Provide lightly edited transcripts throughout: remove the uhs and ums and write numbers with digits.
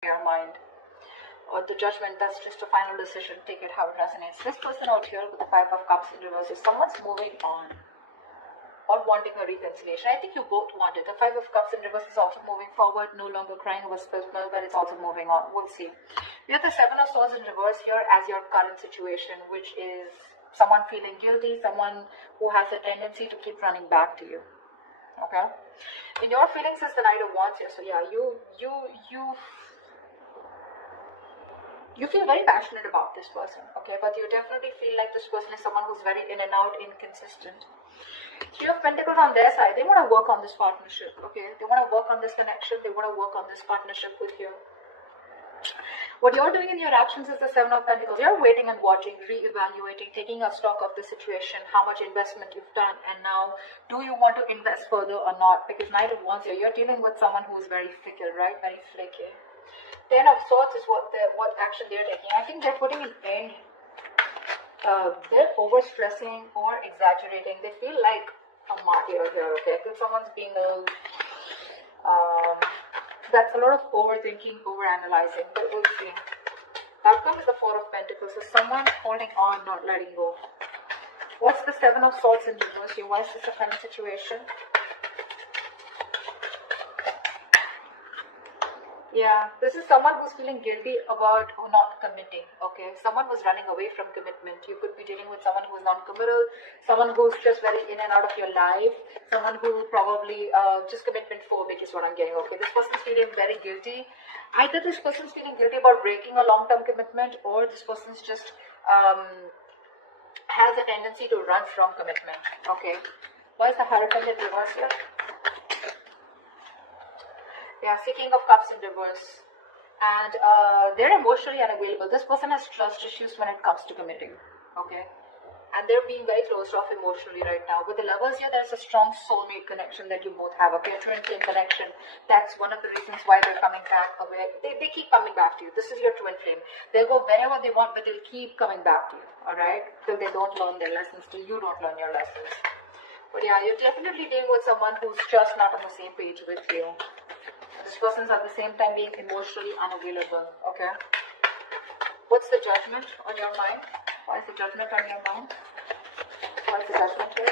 your mind. Or the judgment, that's just a final decision. Take it how it resonates. This person out here with the Five of Cups in reverse is someone's moving on or wanting a reconciliation. I think you both want it. The Five of Cups in reverse is also moving forward, no longer crying over spilled milk, but it's also moving on. We'll see. We have the Seven of Swords in reverse here as your current situation, which is someone feeling guilty, someone who has a tendency to keep running back to you. Okay? In your feelings is the Knight of Wands here. So yeah, you feel very passionate about this person, okay? But you definitely feel like this person is someone who's very in and out, inconsistent. Three of Pentacles on their side, they want to work on this partnership, okay? They want to work on this connection, they want to work on this partnership with you. What you're doing in your actions is the Seven of Pentacles. You're waiting and watching, re-evaluating, taking a stock of the situation, how much investment you've done, and now, do you want to invest further or not? Because Knight of Wands here, you're dealing with someone who is very fickle, right? Very flaky. Ten of Swords is what action they're taking. I think they're putting an end. They're overstressing or exaggerating. They feel like a martyr here, okay? I feel someone's being that's a lot of overthinking, overanalyzing. But we'll see. Outcome is the Four of Pentacles. So someone holding on, not letting go. What's the Seven of Swords in reverse here? Why is this a kind of situation? Yeah, this is someone who's feeling guilty about not committing, okay? Someone was running away from commitment. You could be dealing with someone who's non-committal, someone who's just very in and out of your life, someone who probably just commitment phobic is what I'm getting, okay? This person's feeling very guilty. Either this person's feeling guilty about breaking a long-term commitment, or this person's just has a tendency to run from commitment, okay? Why is the Hierophant in reverse here? Yeah, Seeking of Cups in reverse. And they're emotionally unavailable. This person has trust issues when it comes to committing. Okay? And they're being very closed off emotionally right now. With the Lovers here, there's a strong soulmate connection that you both have. Okay, a twin flame connection. That's one of the reasons why they're coming back away. They keep coming back to you. This is your twin flame. They'll go wherever they want, but they'll keep coming back to you. Alright? Till they don't learn their lessons, till you don't learn your lessons. But yeah, you're definitely dealing with someone who's just not on the same page with you. This person's at the same time being emotionally unavailable, okay? What's the Judgment on your mind? Why is the Judgment on your mind? Why is the Judgment here?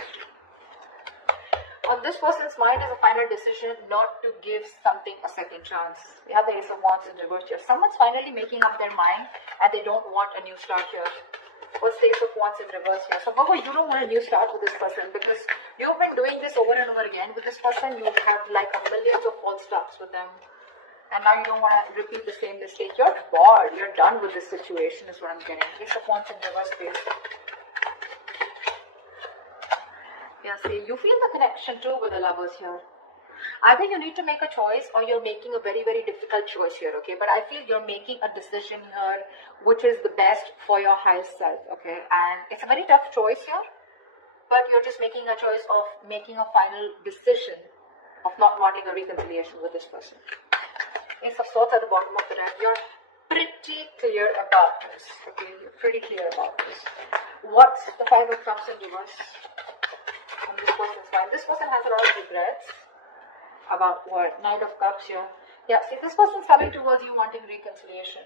On this person's mind is a final decision not to give something a second chance. We have the Ace of Wands in reverse here. Someone's finally making up their mind and they don't want a new start here. What's the Ace of Wands in reverse here? So Virgo, you don't want a new start with this person because you've been doing this over and over again with this person. You've had like millions of false starts with them. And now you don't want to repeat the same mistake. You're bored. You're done with this situation is what I'm getting. Ace of Wands in reverse, please. Yeah, see, you feel the connection too with the Lovers here. Either you need to make a choice or you're making a very, very difficult choice here, okay? But I feel you're making a decision here which is the best for your highest self, okay? And it's a very tough choice here, but you're just making a choice of making a final decision of not wanting a reconciliation with this person. Ace of Swords at the bottom of the deck. You're pretty clear about this, okay? You're pretty clear about this. What's the Five of Cups in reverse on this person's mind? This person has a lot of regrets. About what? Knight of Cups here. Yeah, see, this person's coming towards you wanting reconciliation.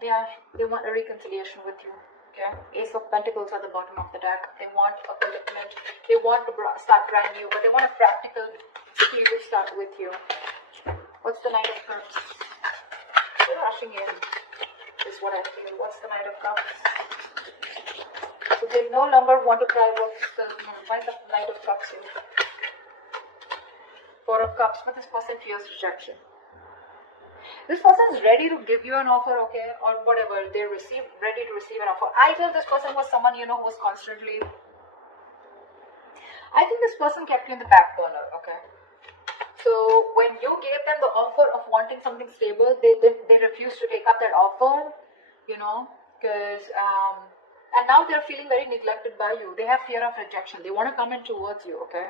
They want a reconciliation with you. Okay? Ace of Pentacles at the bottom of the deck. They want a commitment. They want to start brand new, but they want a practical serious start with you. What's the Knight of Cups? They're rushing in, is what I feel. What's the Knight of Cups? So they no longer want to cry over the Why the Knight of Cups here? Four of Cups, but this person fears rejection. This person is ready to give you an offer, okay, or whatever. They're ready to receive an offer. I feel this person was someone, who was constantly. I think this person kept you in the back burner, okay. So when you gave them the offer of wanting something stable, they refused to take up that offer, because and now they're feeling very neglected by you. They have fear of rejection. They want to come in towards you, okay?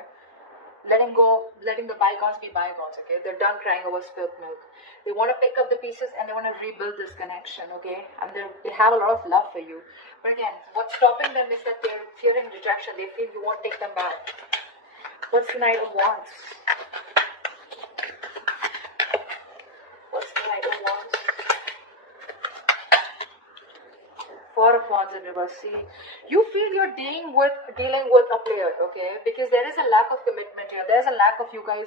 Letting the bygones be bygones, okay? They're done crying over spilled milk. They want to pick up the pieces and they want to rebuild this connection, okay? And they have a lot of love for you. But again, what's stopping them is that they're fearing rejection. They feel you won't take them back. What's the Knight of Wands? Four of Wands in reverse. See, you feel you're dealing with a player, okay? Because there is a lack of commitment here. There's a lack of you guys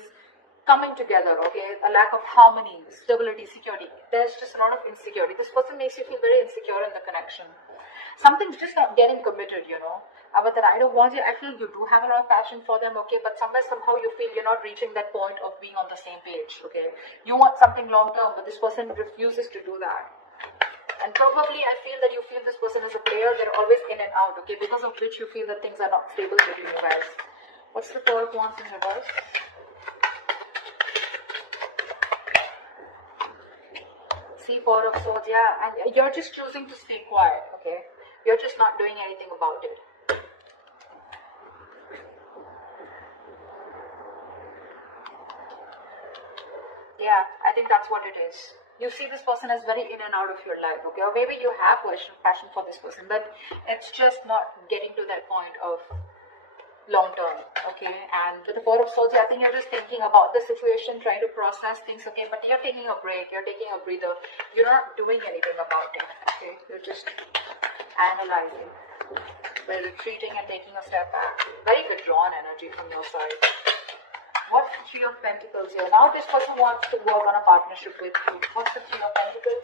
coming together, okay? A lack of harmony, stability, security. There's just a lot of insecurity. This person makes you feel very insecure in the connection. Something's just not getting committed, you know. But the Knight of Wands, I feel you do have a lot of passion for them, okay? But somehow you feel you're not reaching that point of being on the same page, okay? You want something long term, but this person refuses to do that. And probably I feel that you feel this person is a player, they're always in and out, okay? Because of which you feel that things are not stable between you guys. What's the Four of Wands in reverse? See, Four of Swords, yeah. And you're just choosing to stay quiet, okay? You're just not doing anything about it. Yeah, I think that's what it is. You see this person as very in and out of your life, okay? Or maybe you have passion for this person, but it's just not getting to that point of long term, okay? And with the Four of Swords, I think you're just thinking about the situation, trying to process things, okay? But you're taking a break, you're taking a breather. You're not doing anything about it, okay? You're just analyzing. We're retreating and taking a step back. Very withdrawn energy from your side. What's the Three of Pentacles here? Now this person wants to work on a partnership with you. What's the Three of Pentacles?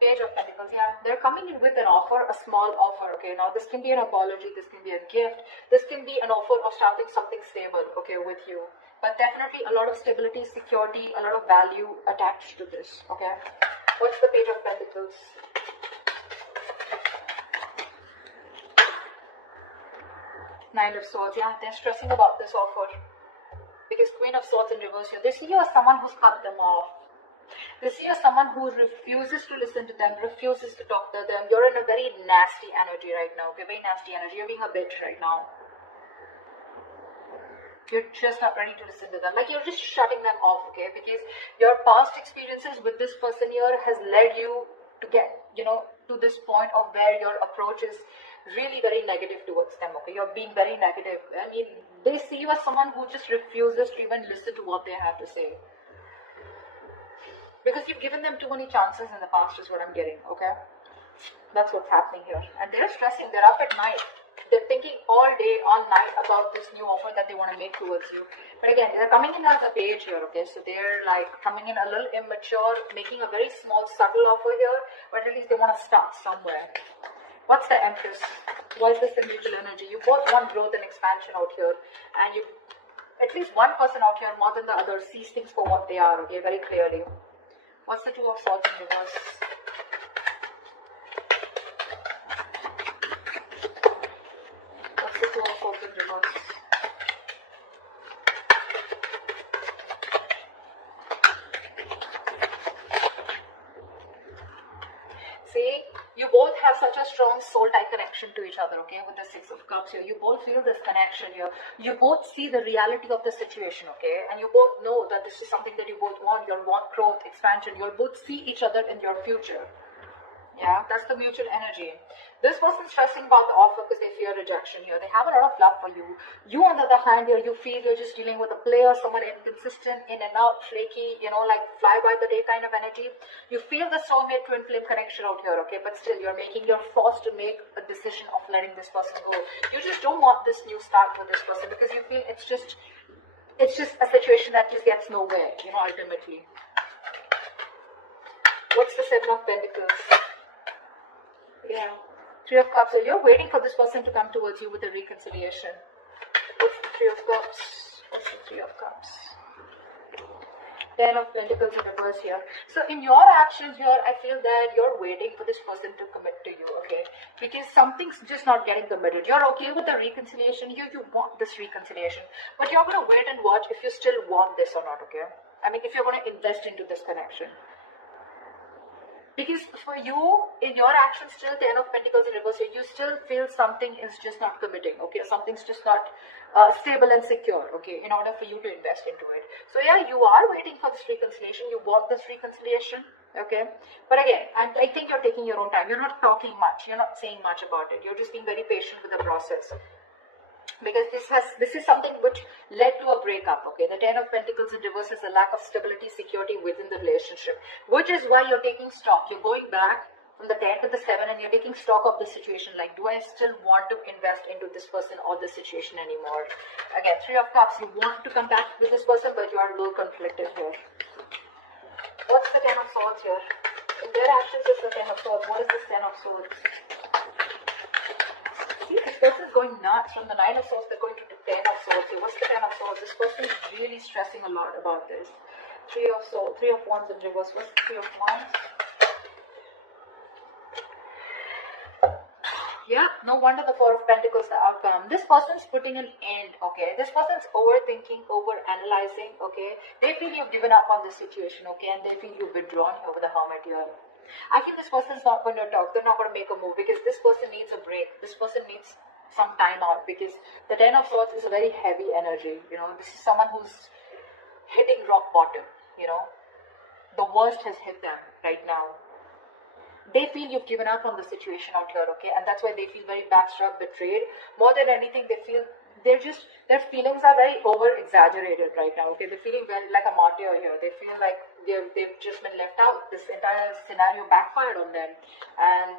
Page of Pentacles, yeah. They're coming in with an offer, a small offer, okay? Now this can be an apology, this can be a gift, this can be an offer of starting something stable, okay, with you. But definitely a lot of stability, security, a lot of value attached to this, okay? What's the Page of Pentacles? Nine of Swords, yeah, they're stressing about this offer. Because Queen of Swords in reverse here, they see you as someone who's cut them off. They see you as someone who refuses to listen to them, refuses to talk to them. You're in a very nasty energy right now, okay, very nasty energy. You're being a bitch right now. You're just not ready to listen to them. Like you're just shutting them off, okay, because your past experiences with this person here has led you to get, you know, to this point of where your approach is really very negative towards them, okay? You're being very negative. I mean, they see you as someone who just refuses to even listen to what they have to say. Because you've given them too many chances in the past is what I'm getting, okay? That's what's happening here. And they're stressing, they're up at night. They're thinking all day, all night about this new offer that they want to make towards you. But again, they're coming in as a page here, okay? So they're like coming in a little immature, making a very small, subtle offer here, but at least they want to start somewhere. What's the Empress? Why is this the mutual energy? You both want growth and expansion out here. And you, at least one person out here more than the other sees things for what they are, okay? Very clearly. What's the Two of Swords in reverse? What's the Two of Swords in reverse? See, you both have such a strong soul-tie connection to each other, okay, with the Six of Cups here. You both feel this connection here. You both see the reality of the situation, okay, and you both know that this is something that you both want. You want growth, expansion. You'll both see each other in your future. Yeah, that's the mutual energy. This person's stressing about the offer because they fear rejection here. They have a lot of love for you. You, on the other hand, here, you feel you're just dealing with a player, someone inconsistent, in and out, flaky, you know, like fly by the day kind of energy. You feel the soulmate twin flame connection out here, okay? But still, you're forced to make a decision of letting this person go. You just don't want this new start with this person because you feel it's just a situation that just gets nowhere, you know, ultimately. What's the Seven of Pentacles? Yeah. Three of Cups. So you're waiting for this person to come towards you with a reconciliation. What's the Three of Cups? What's the Three of Cups? Ten of Pentacles in reverse here. So in your actions here, I feel that you're waiting for this person to commit to you, okay? Because something's just not getting committed. You're okay with the reconciliation. You want this reconciliation. But you're going to wait and watch if you still want this or not, okay? I mean, if you're going to invest into this connection. Because for you, in your actions still, Ten of Pentacles in reverse, you still feel something is just not committing, okay? Something's just not stable and secure, okay, in order for you to invest into it. So yeah, you are waiting for this reconciliation. You want this reconciliation, okay? But again, I think you're taking your own time. You're not talking much. You're not saying much about it. You're just being very patient with the process. Because this is something which led to a breakup, okay? The Ten of Pentacles in reverse is the lack of stability, security within the relationship, which is why you're taking stock. You're going back from the 10 to the 7, and you're taking stock of the situation, like, do I still want to invest into this person or this situation anymore? Again, 3 of Cups, you want to come back with this person, but you are a little conflicted here. What's the 10 of Swords here? In their actions, it's the 10 of Swords. What is this 10 of Swords? See, this person is going nuts. From the 9 of Swords, they're going to the 10 of Swords. So what's the 10 of Swords? This person is really stressing a lot about this. 3 of Swords, 3 of Wands in reverse. What's the 3 of Wands? Yeah, no wonder the 4 of Pentacles, the outcome. This person's putting an end, okay? This person's overthinking, overanalyzing, okay? They feel you've given up on this situation, okay? And they feel you've withdrawn over the Hermit here. I feel this person's not going to talk. They're not going to make a move because this person needs a break. This person needs some time out because the 10 of Swords is a very heavy energy, you know? This is someone who's hitting rock bottom, you know? The worst has hit them right now. They feel you've given up on the situation out here, okay? And that's why they feel very backstruck, betrayed. More than anything, they feel their feelings are very over-exaggerated right now, okay? They're feeling very like a martyr here. They feel like they've just been left out. This entire scenario backfired on them. And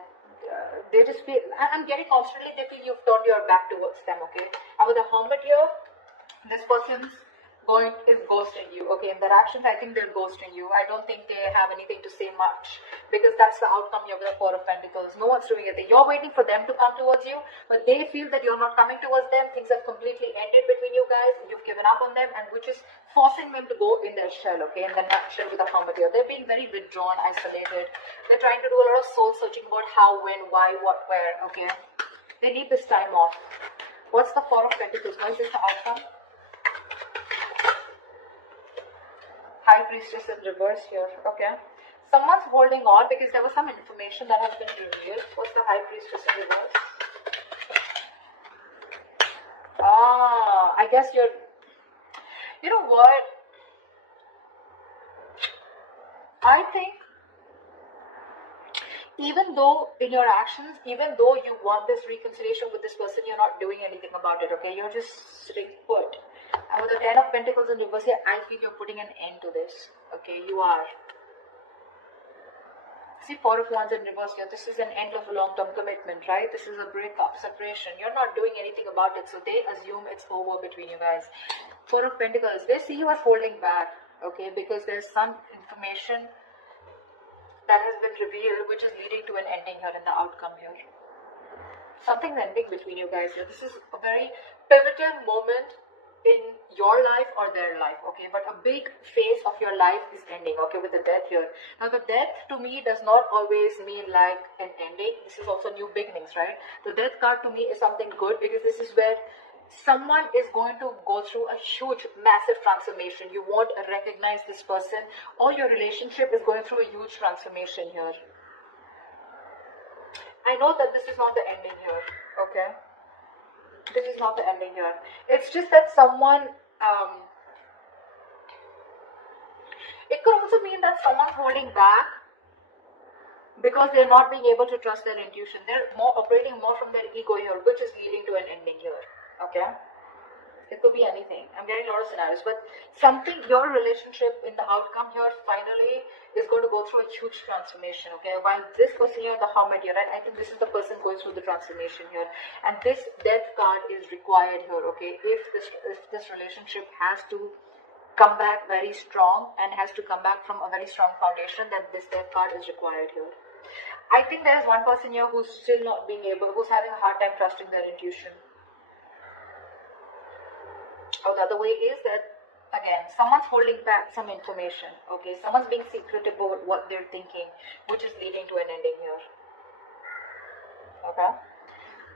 they just feel, I'm getting constantly, they feel you've turned your back towards them, okay? And with the Hermit here, this person's is ghosting you, okay? In their actions, I think they're ghosting you. I don't think they have anything to say much because that's the outcome here with the 4 of Pentacles. No one's doing anything. You're waiting for them to come towards you, but they feel that you're not coming towards them. Things have completely ended between you guys. You've given up on them, and which is forcing them to go in their shell, okay? In the nutshell with the Hermit here. They're being very withdrawn, isolated. They're trying to do a lot of soul searching about how, when, why, what, where, okay? They need this time off. What's the 4 of Pentacles? Why is this the outcome? High Priestess in reverse here, okay? Someone's holding on because there was some information that has been revealed. What's the High Priestess in reverse? I guess you know what? I think even though in your actions, even though you want this reconciliation with this person, you're not doing anything about it, okay? You're just sitting put. And with the 10 of Pentacles in reverse here, I feel you're putting an end to this. Okay, you are. See, 4 of Wands in reverse here. This is an end of a long-term commitment, right? This is a breakup, separation. You're not doing anything about it, so they assume it's over between you guys. 4 of Pentacles, they see you as holding back, okay? Because there's some information that has been revealed, which is leading to an ending here in the outcome here. Something's ending between you guys here. This is a very pivotal moment in your life or their life, okay? But a big phase of your life is ending, okay, with the Death here. Now, the Death to me does not always mean like an ending. This is also new beginnings, right? The Death card to me is something good because this is where someone is going to go through a huge, massive transformation. You won't recognize this person, or your relationship is going through a huge transformation here. I know that this is not the ending here, okay? This is not the ending here. It's just that someone, it could also mean that someone's holding back because they're not being able to trust their intuition. They're operating more from their ego here, which is leading to an ending here, okay? It could be anything. I'm getting a lot of scenarios, but something, your relationship in the outcome here finally is going to go through a huge transformation, okay? While this person here, the Hermit here, right? I think this is the person going through the transformation here. And this Death card is required here, okay? If this relationship has to come back very strong and has to come back from a very strong foundation, then this Death card is required here. I think there is one person here who's still not being able, who's having a hard time trusting their intuition. Or the other way is that, again, someone's holding back some information, okay? Someone's being secretive about what they're thinking, which is leading to an ending here, okay?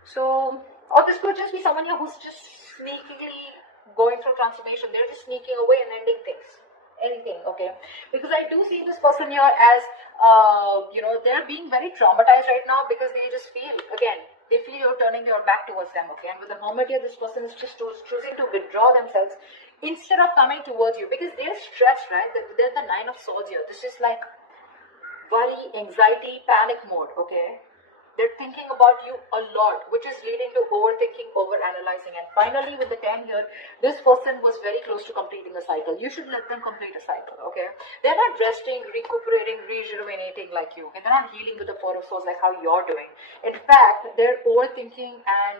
So, or this could just be someone here who's just sneakily going through transformation. They're just sneaking away and ending things, anything, okay? Because I do see this person here as, you know, they're being very traumatized right now because they just feel, again, they feel you're turning your back towards them, okay? And with the Hermit here, this person is just choosing to withdraw themselves instead of coming towards you because they're stressed, right? They're the 9 of Swords here. This is like worry, anxiety, panic mode, okay? They're thinking about you a lot, which is leading to overthinking, overanalyzing. And finally, with the 10 here, this person was very close to completing a cycle. You should let them complete a cycle, okay? They're not resting, recuperating, rejuvenating like you. Okay? They're not healing with the Four of Swords like how you're doing. In fact, they're overthinking and